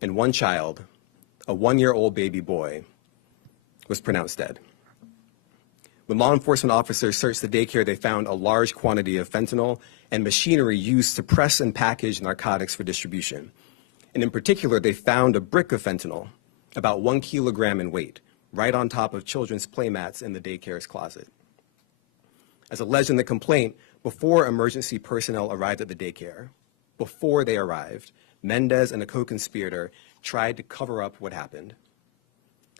and one child, a 1-year-old baby boy, was pronounced dead. When law enforcement officers searched the daycare, they found a large quantity of fentanyl and machinery used to press and package narcotics for distribution. And in particular, they found a brick of fentanyl, about 1 kilogram in weight, right on top of children's playmats in the daycare's closet. As alleged in the complaint, before emergency personnel arrived at the daycare, before they arrived, Mendez and a co-conspirator tried to cover up what happened.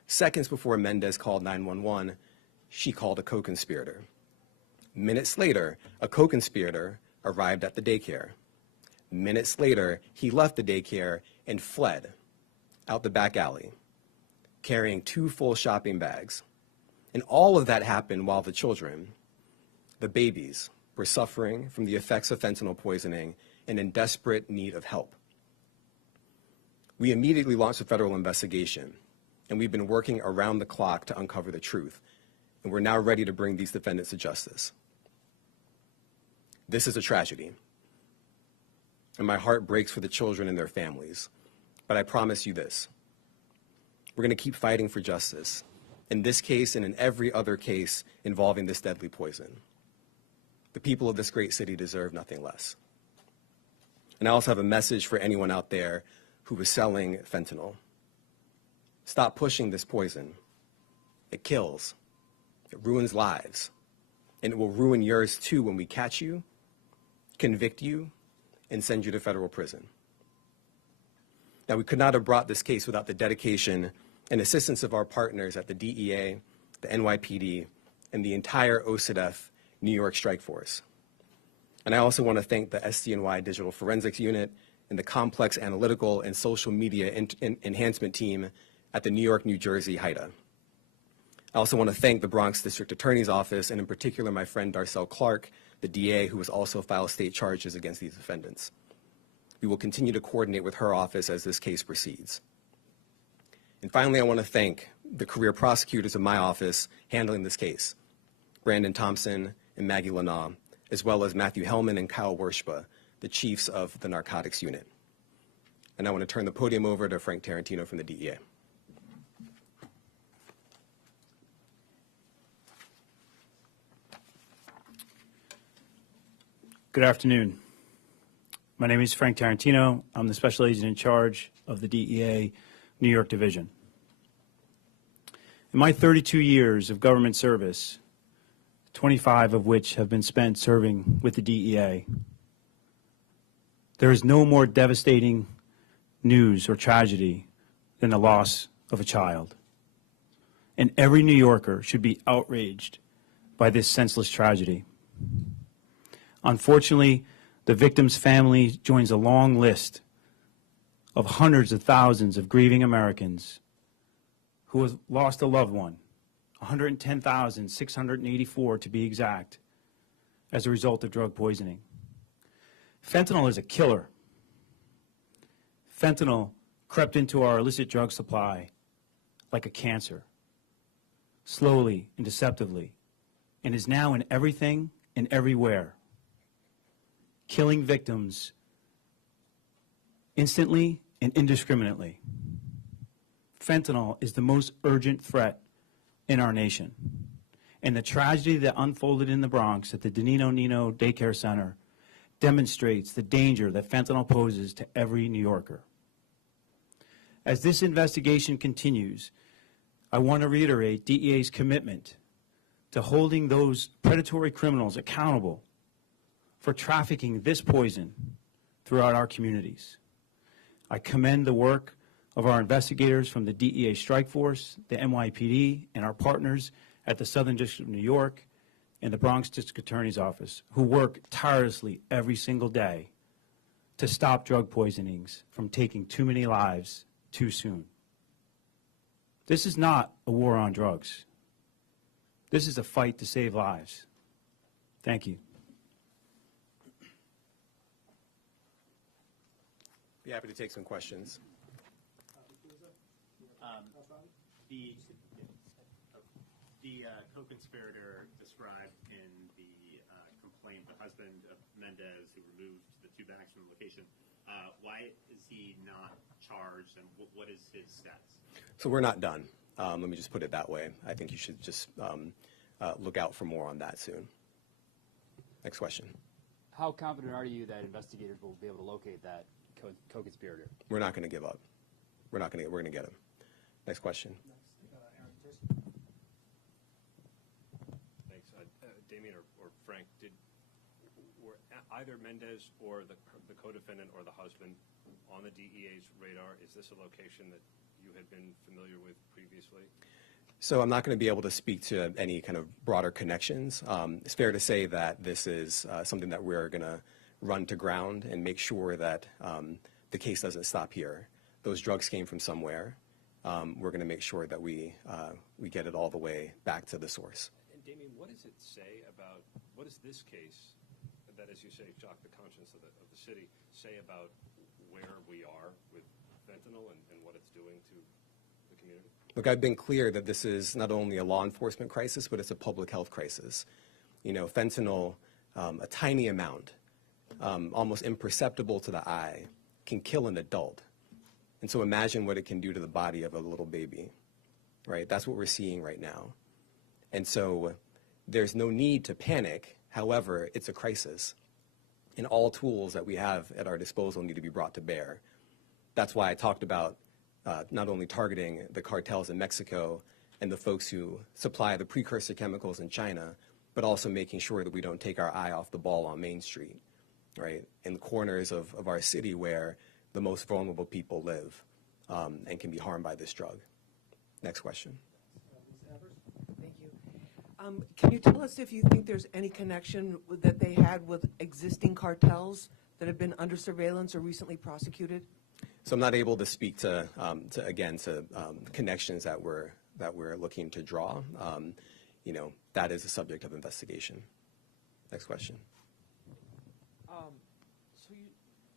Seconds before Mendez called 911, she called a co-conspirator. Minutes later, a co-conspirator arrived at the daycare. Minutes later, he left the daycare and fled out the back alley, carrying 2 full shopping bags. And all of that happened while the children, the babies, were suffering from the effects of fentanyl poisoning and in desperate need of help. We immediately launched a federal investigation, and we've been working around the clock to uncover the truth, and we're now ready to bring these defendants to justice. This is a tragedy, and my heart breaks for the children and their families, but I promise you this: we're going to keep fighting for justice, in this case and in every other case involving this deadly poison. The people of this great city deserve nothing less. And I also have a message for anyone out there who is selling fentanyl. Stop pushing this poison. It kills. It ruins lives. And it will ruin yours too when we catch you, convict you, and send you to federal prison. Now, we could not have brought this case without the dedication and assistance of our partners at the DEA, the NYPD, and the entire OCDF New York Strike Force. And I also want to thank the SDNY Digital Forensics Unit and the complex analytical and social media enhancement team at the New York, New Jersey HIDA. I also want to thank the Bronx District Attorney's Office, and in particular my friend Darcel Clark, the DA, who has also filed state charges against these defendants. We will continue to coordinate with her office as this case proceeds. And finally, I want to thank the career prosecutors of my office handling this case, Brandon Thompson and Maggie Lanaugh, as well as Matthew Hellman and Kyle Wershba, the chiefs of the narcotics unit. And I want to turn the podium over to Frank Tarantino from the DEA. Good afternoon. My name is Frank Tarantino. I'm the special agent in charge of the DEA New York Division. In my 32 years of government service, 25 of which have been spent serving with the DEA, there is no more devastating news or tragedy than the loss of a child. And every New Yorker should be outraged by this senseless tragedy. Unfortunately, the victim's family joins a long list of hundreds of thousands of grieving Americans who have lost a loved one, 110,684 to be exact, as a result of drug poisoning. Fentanyl is a killer. Fentanyl crept into our illicit drug supply like a cancer, slowly and deceptively, and is now in everything and everywhere, killing victims instantly and indiscriminately. Fentanyl is the most urgent threat in our nation. And the tragedy that unfolded in the Bronx at the Danino Nino Daycare Center demonstrates the danger that fentanyl poses to every New Yorker. As this investigation continues, I want to reiterate DEA's commitment to holding those predatory criminals accountable for trafficking this poison throughout our communities. I commend the work of our investigators from the DEA Strike Force, the NYPD, and our partners at the Southern District of New York and the Bronx District Attorney's Office, who work tirelessly every single day to stop drug poisonings from taking too many lives too soon. This is not a war on drugs. This is a fight to save lives. Thank you. Be happy to take some questions. The co-conspirator described in the complaint, the husband of Mendez, who removed the 2 bags from the location, Why is he not charged, and what is his status? So we're not done. Let me just put it that way. I think you should just look out for more on that soon. Next question. How confident are you that investigators will be able to locate that co-conspirator? We're not going to give up. We're going to get him. Next question. Thanks. Damian or Frank, were either Mendez or the co-defendant or the husband on the DEA's radar? Is this a location that you had been familiar with previously? So I'm not going to be able to speak to any kind of broader connections. It's fair to say that this is something that we're going to run to ground and make sure that the case doesn't stop here. Those drugs came from somewhere. We're going to make sure that we get it all the way back to the source. And Damian, what does it say about, what does this case that, as you say, shocked the conscience of the city, say about where we are with fentanyl and what it's doing to the community? Look, I've been clear that this is not only a law enforcement crisis, but it's a public health crisis. You know, fentanyl, a tiny amount, almost imperceptible to the eye, can kill an adult. And so imagine what it can do to the body of a little baby, right? That's what we're seeing right now. And so there's no need to panic. However, it's a crisis. And all tools that we have at our disposal need to be brought to bear. That's why I talked about not only targeting the cartels in Mexico and the folks who supply the precursor chemicals in China, but also making sure that we don't take our eye off the ball on Main Street, right? In the corners of our city where the most vulnerable people live and can be harmed by this drug. Next question. Thank you. Can you tell us if you think there's any connection that they had with existing cartels that have been under surveillance or recently prosecuted? So I'm not able to speak to connections that we're looking to draw. You know, that is a subject of investigation. Next question.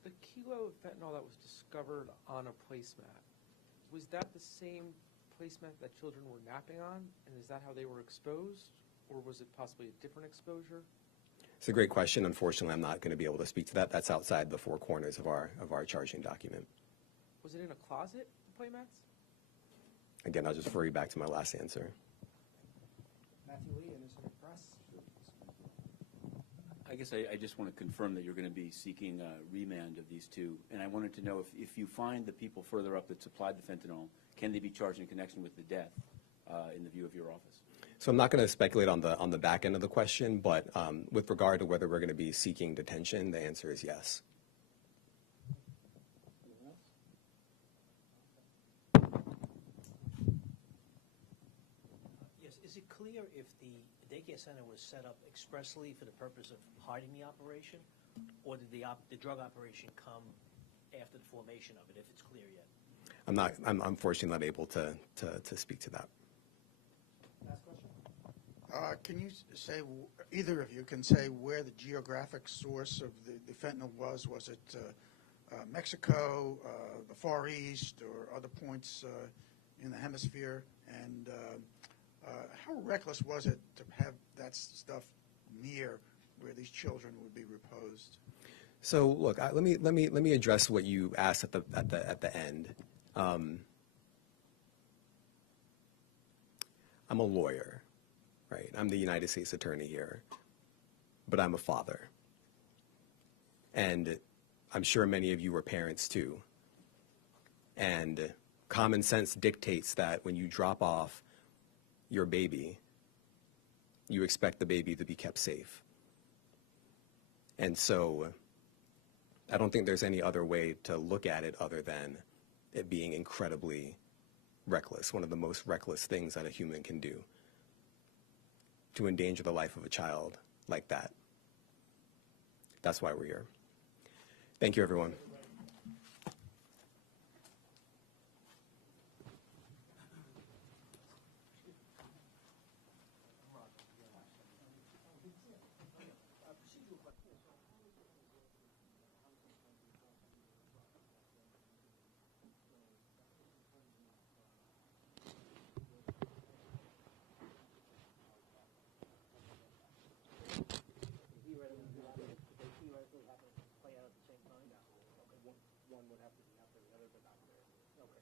The kilo of fentanyl that was discovered on a placemat, was that the same placemat that children were napping on? And is that how they were exposed? Or was it possibly a different exposure? It's a great question. Unfortunately, I'm not going to be able to speak to that. That's outside the four corners of our charging document. Was it in a closet, the playmats? Again, I'll just refer you back to my last answer. Matthew Lee, Innocent Press. I guess I just want to confirm that you're going to be seeking remand of these two. And I wanted to know if you find the people further up that supplied the fentanyl, can they be charged in connection with the death in the view of your office? So I'm not going to speculate on the back end of the question, but with regard to whether we're going to be seeking detention, the answer is yes. Yes, is it clear if the daycare center was set up expressly for the purpose of hiding the operation, or did the drug operation come after the formation of it, if it's clear yet? I'm unfortunately not able to speak to that. Last question. Can you say, either of you can say where the geographic source of the fentanyl was? Was it Mexico, the Far East, or other points in the hemisphere? And how reckless was it to have that stuff near where these children would be reposed? So look, let me address what you asked at the end. I'm a lawyer, right? I'm the United States attorney here, but I'm a father. And I'm sure many of you are parents too. And common sense dictates that when you drop off your baby, you expect the baby to be kept safe. And so I don't think there's any other way to look at it other than it being incredibly reckless, one of the most reckless things that a human can do, to endanger the life of a child like that. That's why we're here. Thank you, everyone.